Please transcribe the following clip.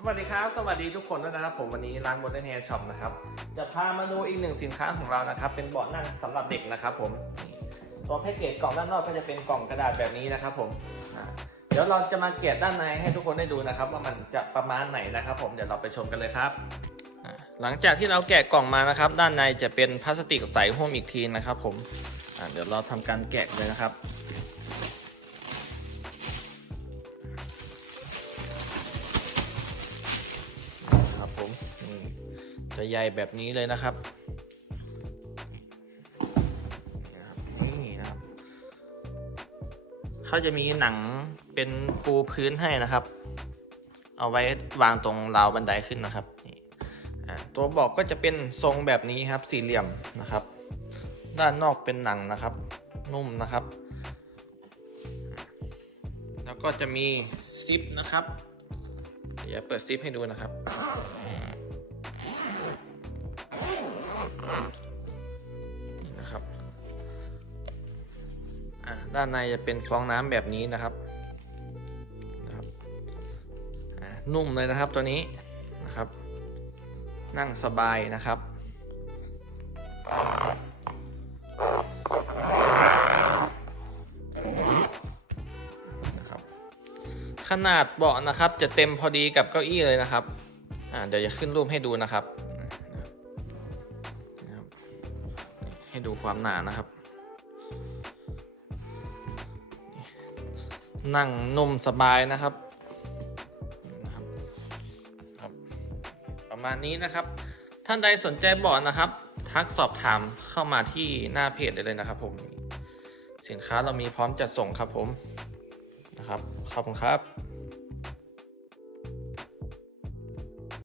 สวัสดีครับ สวัสดีทุกคนด้วยนะครับ ผมวันนี้ร้าน Modern Hair Shop นะครับ จะพามาดูอีกหนึ่งสินค้าของเรานะครับ เป็นเบาะนั่งสำหรับเด็กนะครับ ผม ตัวแพ็กเกจกล่องด้านนอกก็จะเป็นกล่องกระดาษแบบนี้นะครับ ผมเดี๋ยวเราจะมาแกะด้านในให้ทุกคนได้ดูนะครับ ว่ามันจะประมาณไหนนะครับ ผมเดี๋ยวเราไปชมกันเลยครับหลังจากที่เราแกะกล่องมานะครับ ด้านในจะเป็นพลาสติกใสหุ้มอีกทีนะครับ ผมเดี๋ยวเราทำการแกะเลยนะครับ ผมจะใหญ่แบบนี้เลยนะครับนี่นะครับเขาจะมีหนังเป็นปูพื้นให้นะครับ เอาไว้วางตรงราวบันไดขึ้นนะครับตัวบอกก็จะเป็นทรงแบบนี้ครับ สี่เหลี่ยมนะครับ ด้านนอกเป็นหนังนะครับ นุ่มนะครับ แล้วก็จะมีซิปนะครับ เดี๋ยวเปิดซิปให้ดูนะครับนี่นะครับ อ่าด้านในจะเป็นฟองน้ำแบบนี้นะครับนะครับอ่านุ่มเลยนะครับตัวนี้นะครับ นั่งสบายนะครับ ขนาดเบาะนะครับจะเต็มพอดีกับเก้าอี้เลยนะครับอ่าเดี๋ยวจะขึ้นรูปให้ดูนะครับ ให้ดูความหนานะครับ นั่งนุ่มสบายนะครับนะครับครับประมาณนี้นะครับ ท่านใดสนใจเบาะนะครับ ทักสอบถามเข้ามาที่หน้าเพจได้เลยนะครับผม สินค้าเรามีพร้อมจัดส่งครับผม นะครับ ขอบคุณครับ